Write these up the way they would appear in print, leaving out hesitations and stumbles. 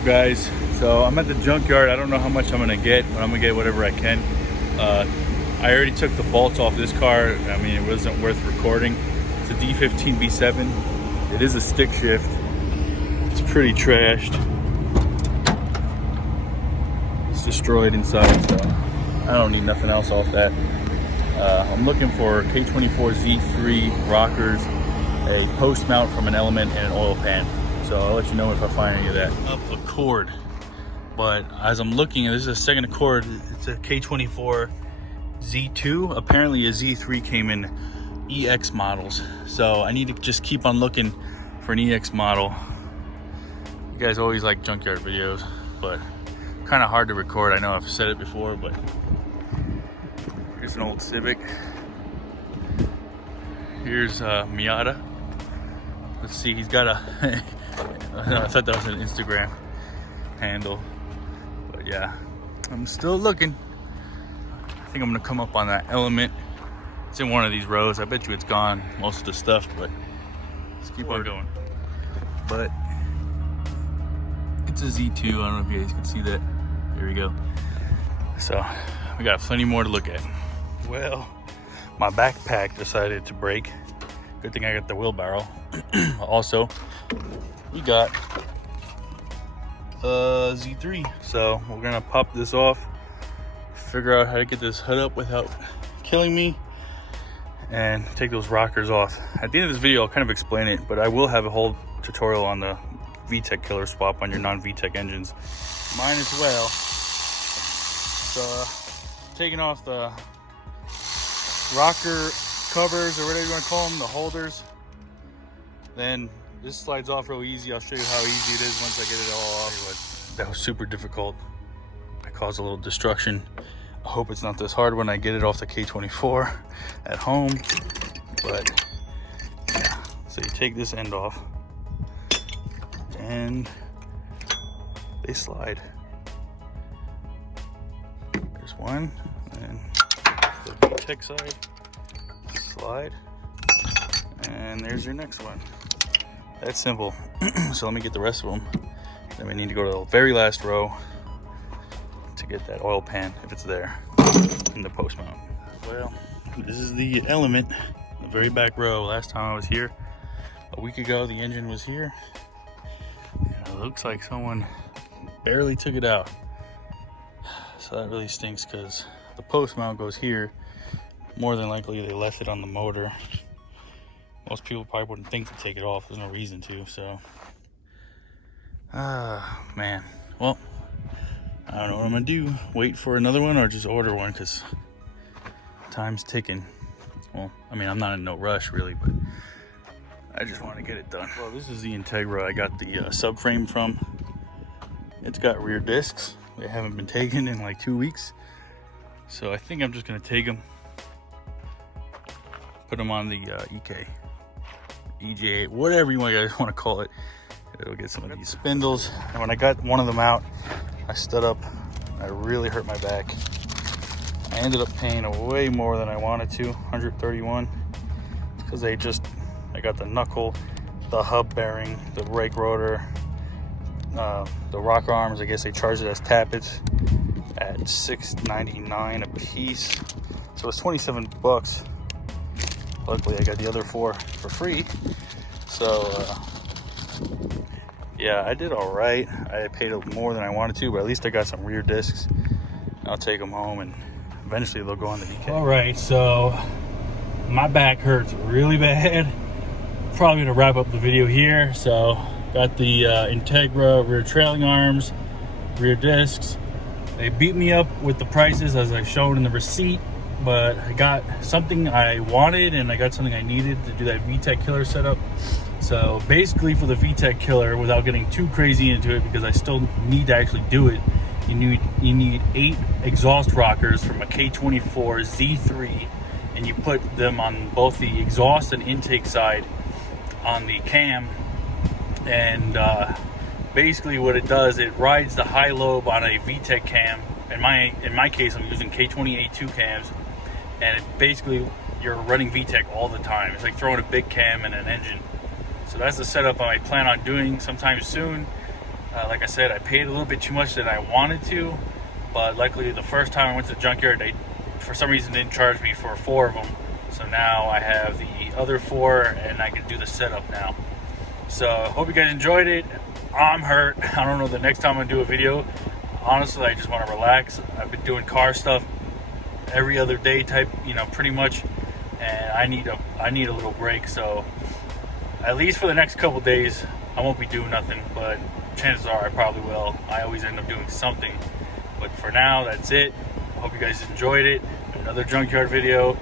up, guys? So I'm at the junkyard. I don't know how much I'm gonna get, but I'm gonna get whatever I can. I already took the bolts off this car. I mean, it wasn't worth recording. It's a D15 B7. It is a stick shift. It's pretty trashed. It's destroyed inside, so I don't need nothing else off that. I'm looking for K24 Z3 rockers, a post mount from an Element, and an oil pan. So I'll let you know if I find any of that. Up a cord, but as I'm looking, this is a second Accord. It's a K24 Z2. Apparently a Z3 came in EX models, so I need to just keep on looking for an EX model. You guys always like junkyard videos, but kind of hard to record. I know I've said it before, but here's an old Civic. Here's Miata. Let's see, he's got a I thought that was an Instagram handle, but yeah, I'm still looking. I think I'm gonna come up on that Element. It's in one of these rows. I bet you it's gone, most of the stuff, but let's keep on going. But it's a Z2. I don't know if you guys can see that. There we go. So we got plenty more to look at. Well, my backpack decided to break. Good thing I got the wheelbarrow. Also, we got a Z3. So we're gonna pop this off, figure out how to get this hood up without killing me, and take those rockers off. At the end of this video, I'll kind of explain it, but I will have a whole tutorial on the Vtec killer swap on your non-Vtec engines. Mine as well. So taking off the rocker covers, or whatever you want to call them, the holders. Then this slides off real easy. I'll show you how easy it is once I get it all off. That was super difficult. I caused a little destruction. I hope it's not this hard when I get it off the K24 at home. But yeah, so you take this end off and they slide. There's one, and the Vtec side, slide, and there's your next one. That's simple. So let me get the rest of them. Then we need to go to the very last row to get that oil pan, if it's there, in the post mount. Well, this is the Element, the very back row. Last time I was here, a week ago, the engine was here. It looks like someone barely took it out. So that really stinks, because the post mount goes here. More than likely they left it on the motor. Most people probably wouldn't think to take it off. There's no reason to, so. Man. Well, I don't know what I'm gonna do. Wait for another one or just order one, because time's ticking. Well, I mean, I'm not in no rush really, but I just want to get it done. Well, this is the Integra I got the subframe from. It's got rear discs. They haven't been taken in like 2 weeks. So I think I'm just gonna take them, put them on the EK, EJ, whatever you guys want to call it. It'll get some of these spindles. And when I got one of them out, I stood up. I really hurt my back. I ended up paying way more than I wanted to, 131, because I got the knuckle, the hub bearing, the brake rotor, the rocker arms. I guess they charged it as tappets at $6.99 a piece, so it's 27 bucks. Luckily I got the other 4 for free. So yeah, I did all right. I paid more than I wanted to, but at least I got some rear discs. I'll take them home and eventually they'll go on the DK. All right, so my back hurts really bad. Probably gonna wrap up the video here. So got the Integra rear trailing arms, rear discs. They beat me up with the prices as I've shown in the receipt, but I got something I wanted and I got something I needed to do that Vtec killer setup. So basically, for the Vtec killer, without getting too crazy into it, because I still need to actually do it, you need 8 exhaust rockers from a K24 Z3, and you put them on both the exhaust and intake side on the cam. And basically what it does, it rides the high lobe on a Vtec cam. In my case, I'm using K20A2 cams, and it basically, you're running Vtec all the time. It's like throwing a big cam in an engine. So that's the setup I plan on doing sometime soon. Like I said, I paid a little bit too much than I wanted to, but luckily the first time I went to the junkyard, they for some reason didn't charge me for 4 of them. So now I have the other 4 and I can do the setup now. So hope you guys enjoyed it. I'm hurt. I don't know the next time I do a video. Honestly, I just want to relax. I've been doing car stuff every other day type, pretty much, and I need a little break. So at least for the next couple days, I won't be doing nothing, but chances are I probably will. I always end up doing something. But for now, that's it. I hope you guys enjoyed it. Another junkyard video.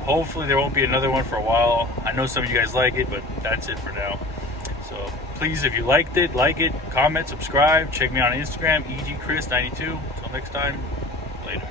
Hopefully there won't be another one for a while. I know some of you guys like it, but that's it for now. So please, if you liked it, like it, comment, subscribe. Check me out on Instagram, egchris92. Until next time, later.